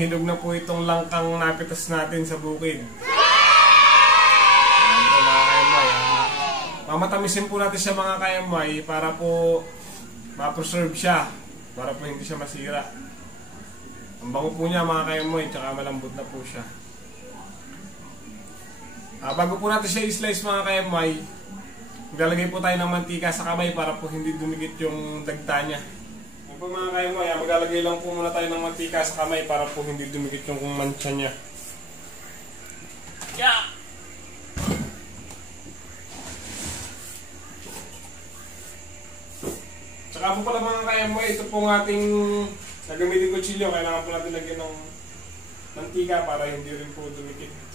hinog na po itong langkang napitas natin sa bukid. Mamatamisin po natin siya mga kayamay para po ma-preserve siya, para po hindi siya masira. Ang bango po niya mga kayamay, tsaka malambot na po siya. Bago po natin siya i-slice mga kayamay, maglalagay po tayo ng mantika sa kamay para po hindi dumikit yung dagta niya. Po mga kayamay, maglalagay lang po muna tayo ng mantika sa kamay para po hindi dumikit yung mancha niya. Yeah! Tsaka po pala mga kayamay, ito pong ating nagamitin kutsilyo. Kailangan po natin lagyan ng mantika para hindi rin po dumikit.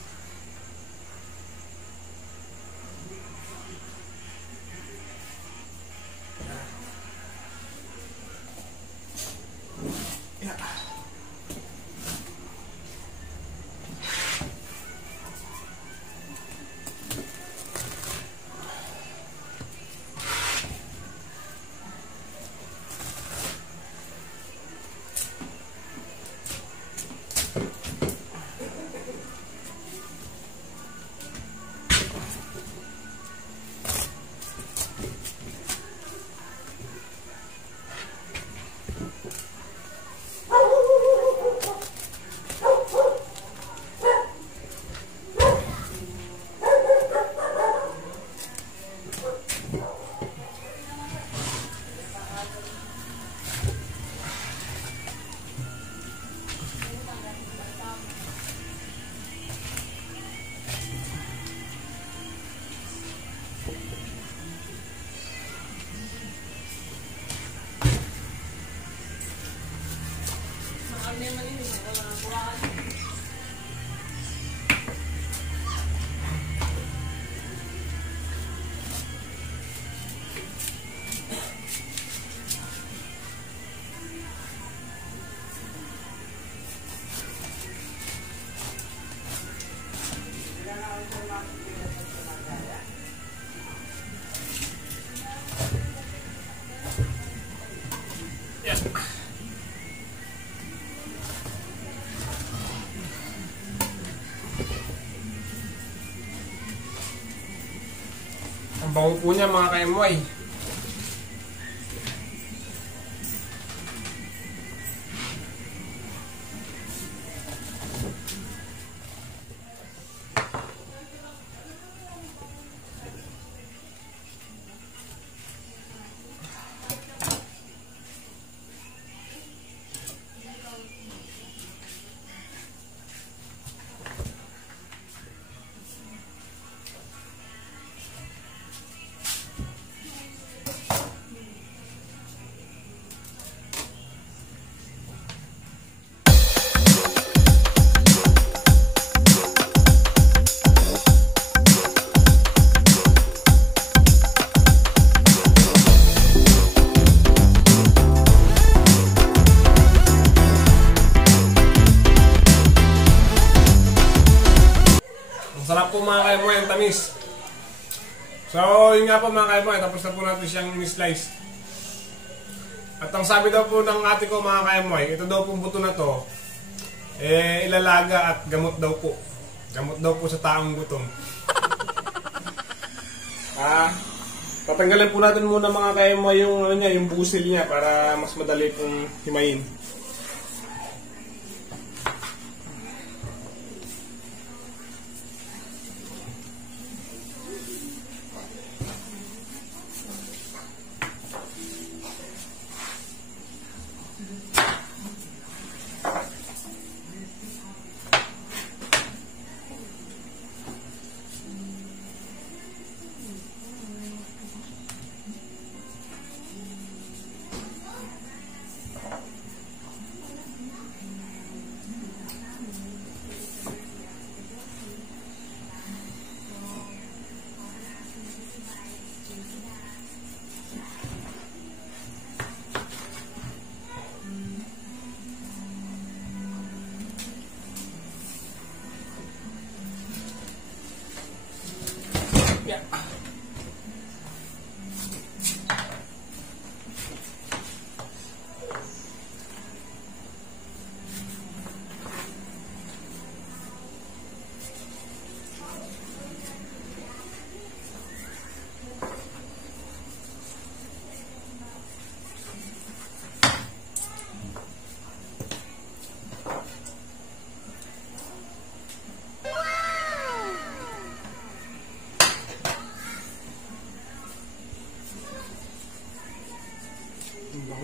Ang bango po niya mga kayamay. Sarap po mga kayamay, ang tamis. So, yun nga po mga kayamay, tapos na po natin siyang in-slice. At ang sabi daw po ng ate ko mga kayamay, ito daw pong buto na to, ilalaga at gamot daw po. Gamot daw po sa taong gutom. Tatanggalin po natin muna mga kayamay yung, yung busil niya para mas madali pong himayin.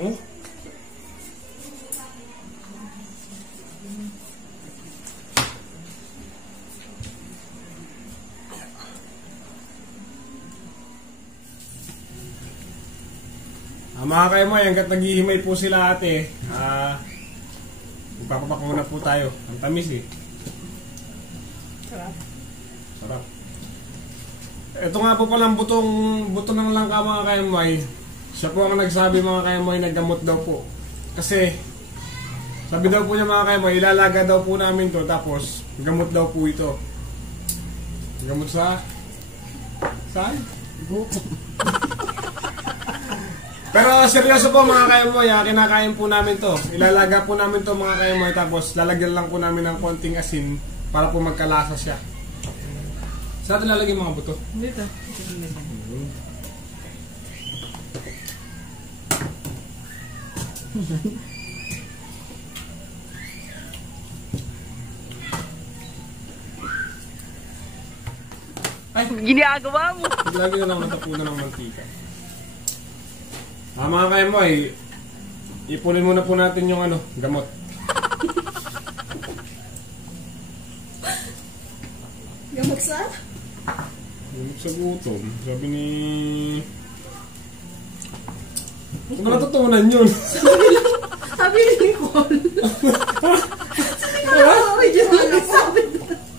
Oh. Mga kaemoy, hanggat naghihimay po sila ate, magpapapak muna po tayo. Ang tamis eh. Sarap. Sarap. Ito nga po palang buto ng langka mga kaemoy. Siya po ang nagsabi mga kaemoy na gamot daw po. Kasi, sabi daw po niya mga kaemoy, ilalaga daw po namin to tapos gamot daw po ito. Gamot sa? Saan? Pero seryoso po mga kaemoy, kinakain po namin to. Ilalaga po namin to mga kaemoy tapos lalagyan lang po namin ng konting asin para po magkalasa siya. Saan ito lalagyan mga buto? Dito. Ay, ginagawa mo. lagyan na lang natapunan ng mantika. Mga kaemoy, ipunin muna po natin yung gamot. Gamot sa? Gamot sa gutom. Sabi ni... Huwag na natutunan yun. Sabi ni Nicole.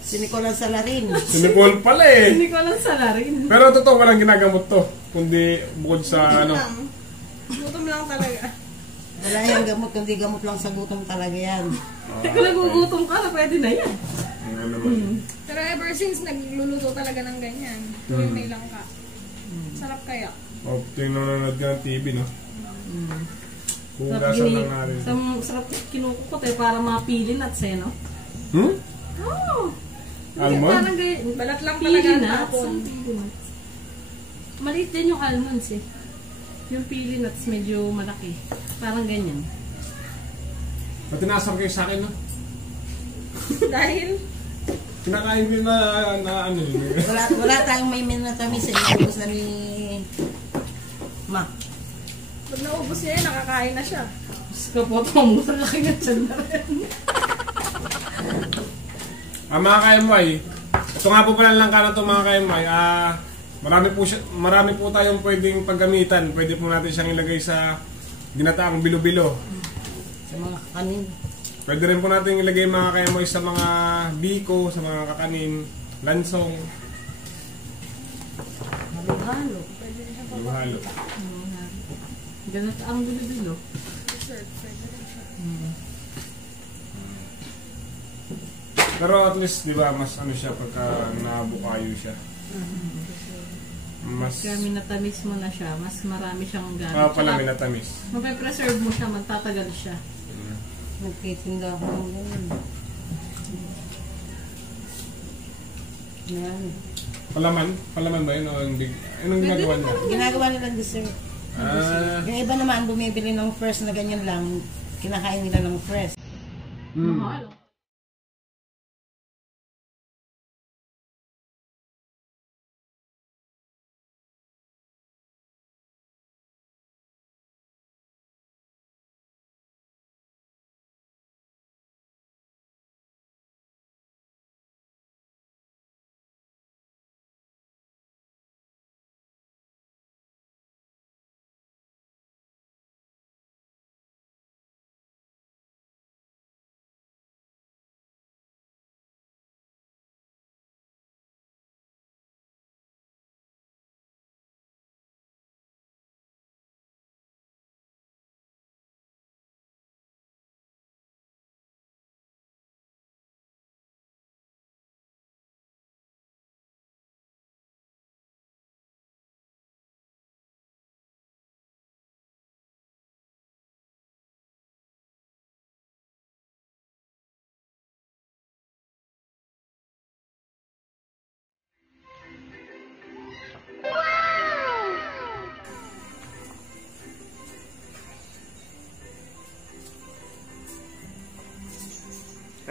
Si Nicole ang salarin. Si Nicole pala eh. Si Nicole ang salarin. Pero totoo walang ginagamot to. Kundi bukod sa Gutom lang talaga. Wala yung gamot, kundi gamot lang sa gutom talaga yan. Kung nagugutom ka na, pwede na yan. Pero ever since nagluluto talaga ng ganyan, tuwing may langka. Sarap kaya. O, tinunod ka ng TV, no? Hugasan lang natin. Sarap kinukukot eh, para mapili nuts eh, no? Hmm? Oo. Almond? Parang balat lang talaga Pili ang nuts. tapon. Maliit din yung almonds eh. Yung pili nuts medyo malaki. Parang ganyan. Ba't tinasar kayo sa akin, no? Dahil, Kinakain ko na Wala tayong may minatamis eh. Ubus na ni Ma. pag naubos niya yun, nakakain na siya. Kapotong mo sa laki ng tiyan na rin. Mga kaemoy, ito nga po pala lang ka na ito mga kaemoy. Marami po tayong pwedeng paggamitan. Pwede po natin siyang ilagay sa ginataang bilo-bilo. Sa mga kanin. Pwede rin po natin ilagay mga kaemoy sa mga biko, sa mga kakanin, lansong, Halo-halo. halo. Ganun ang bilo-bilo. Pero at least, di ba, mas siya pagka nabukayo siya. Mas Minatamis mo na siya, mas marami siyang gamit. pala minatamis. Mape-preserve mo siya, magtatagal siya. Nagtitinda ako ng ganun. Yan. Palaman ba yun? O anong ginagawa niya? Ginagawa nilang dessert. Yung iba naman bumibili ng fresh na ganyan lang. Kinakain nila ng fresh. Mahal.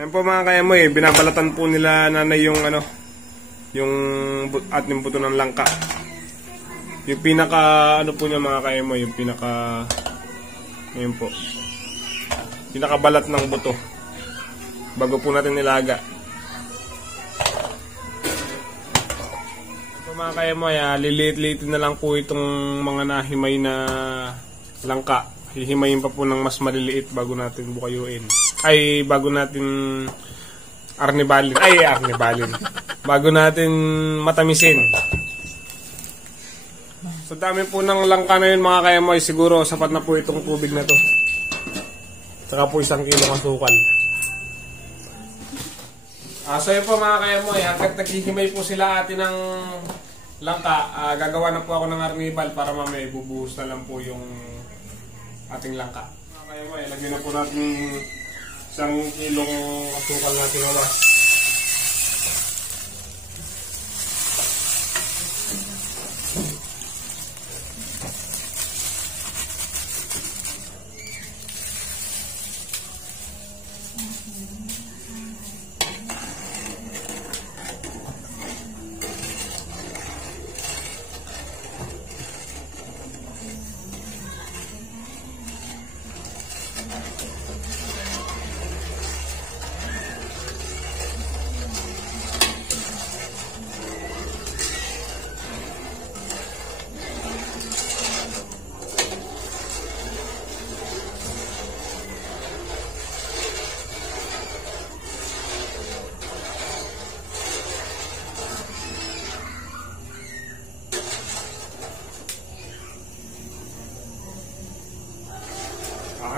Ayan po mga kaemoy, binabalatan po nila nanay yung yung ating buto ng langka. Yung pinaka po niya mga kaemoy, yung pinaka Ngayon po. Pinakabalat ng buto. Bago po natin nilaga. So mga kaemoy, liliit-liitin na lang po itong mga nahimay na langka. Hihimayin pa po ng mas maliliit bago natin bukayuin. Ay, bago natin arnibalin. Bago natin matamisin. So dami po ng langka na yun mga kaemoy. Siguro sapat na po itong tubig na to. Saka po 1 kilong asukal. So yun po mga kaemoy. Hanggang naghihimay po sila atin ng langka, gagawa na po ako ng arnibal para mamaya ibubuhos na lang po yung ating langka. Mga kaemoy, lagyan na po natin 1 kilong asukal na tinawa.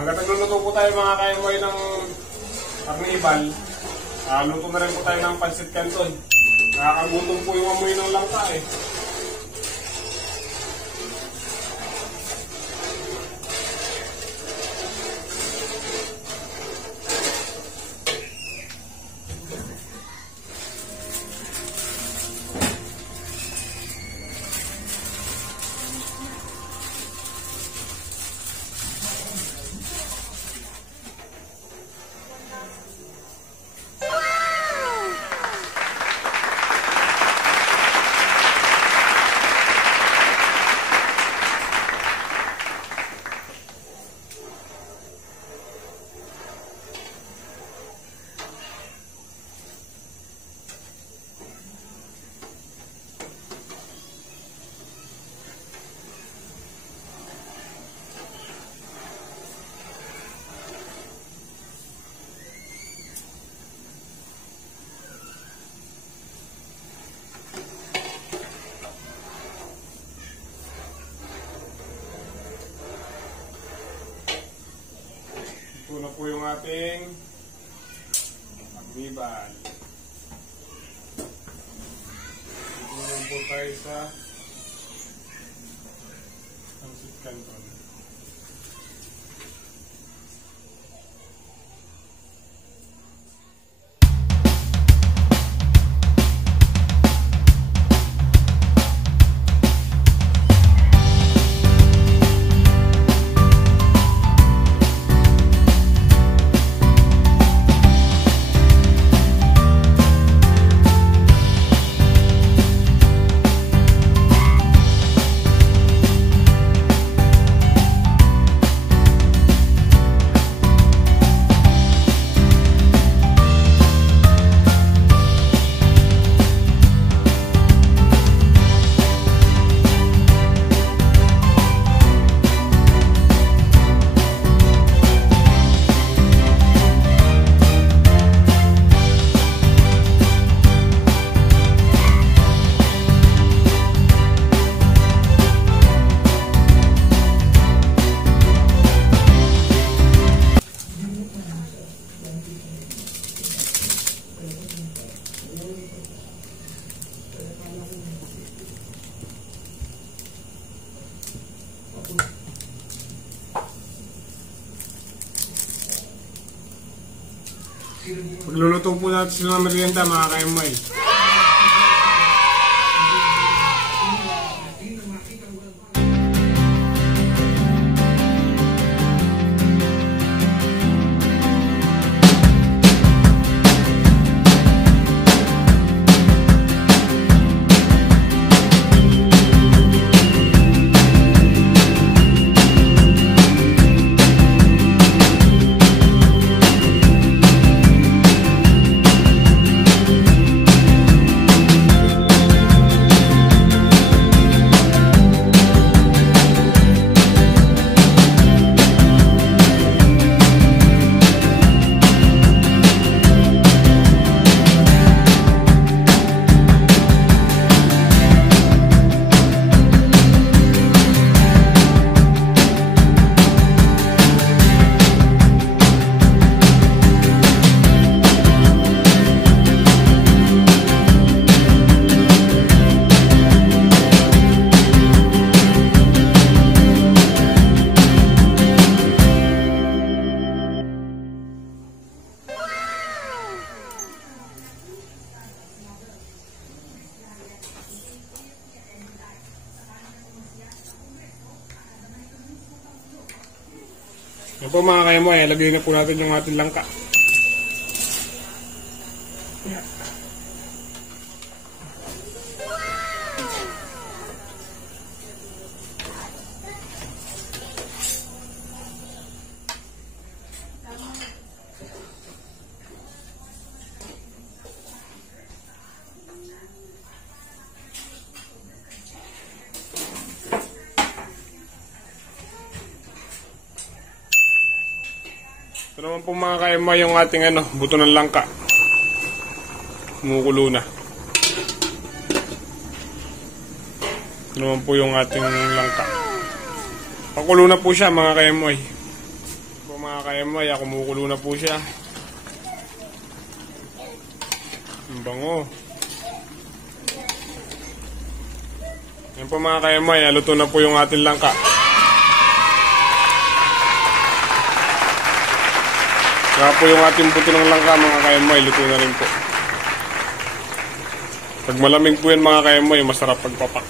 Hanggang nagluluto po tayo mga kaemoy ng arnibal, luto na rin po tayo ng pansit canton. Nakakagutom po yung amoy ng langka eh. Ito na po yung ating arnibal. Ito na po tayo sa pansit canton. Pagluluto po natin sila ng merienda mga kaemoy. Yan po mga kaemoy, lagay na po natin yung ating langka. Ito naman po mga kaema yung ating buto ng langka. Kumukulo na. Ito naman po yung ating langka. Pakulo na po siya mga kaemoy. Po mga kaemoy, kumukulo na po siya. Ang bango. Yan po mga kaemoy, luto na po yung ating langka. Kaya po yung ating buto ng langka mga kaemoy, luto na rin po. Pag malamig po yan mga kaemoy, masarap pagpapak.